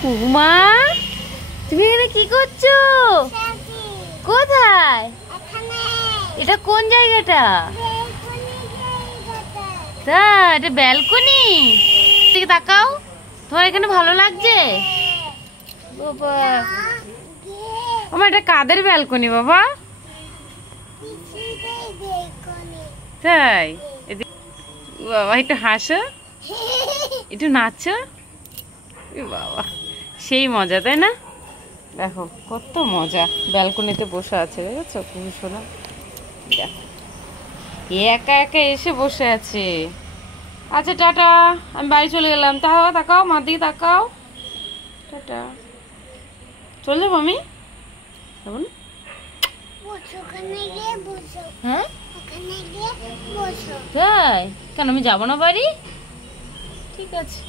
কুমা, তুমি এখানে কি করছো? কোথায়? এটা কোন জায়গাটা? তা এটা ব্যালকনি? দিকে তাকাও, তোমার এখানে ভালো লাগছে? বাবা, আমার এটা কাদের ব্যালকনি বাবা? তাই? বাবা একটু হাসো, একটু নাচো। বাবা সেই মজা, তাই না? দেখো কত মজা, ব্যালকনিতে বসে আছে, দেখেছো? খুবই শোনা, দেখো একা একা এসে বসে আছে। আচ্ছা টাটা, আমি বাড়ি চলে গেলাম। তাকাও তাকাও, মার দিকে তাকাও। টাটা, চলে যাবো আমি। হ্যাঁ তাই? কেন আমি যাবো না বাড়ি? ঠিক আছে।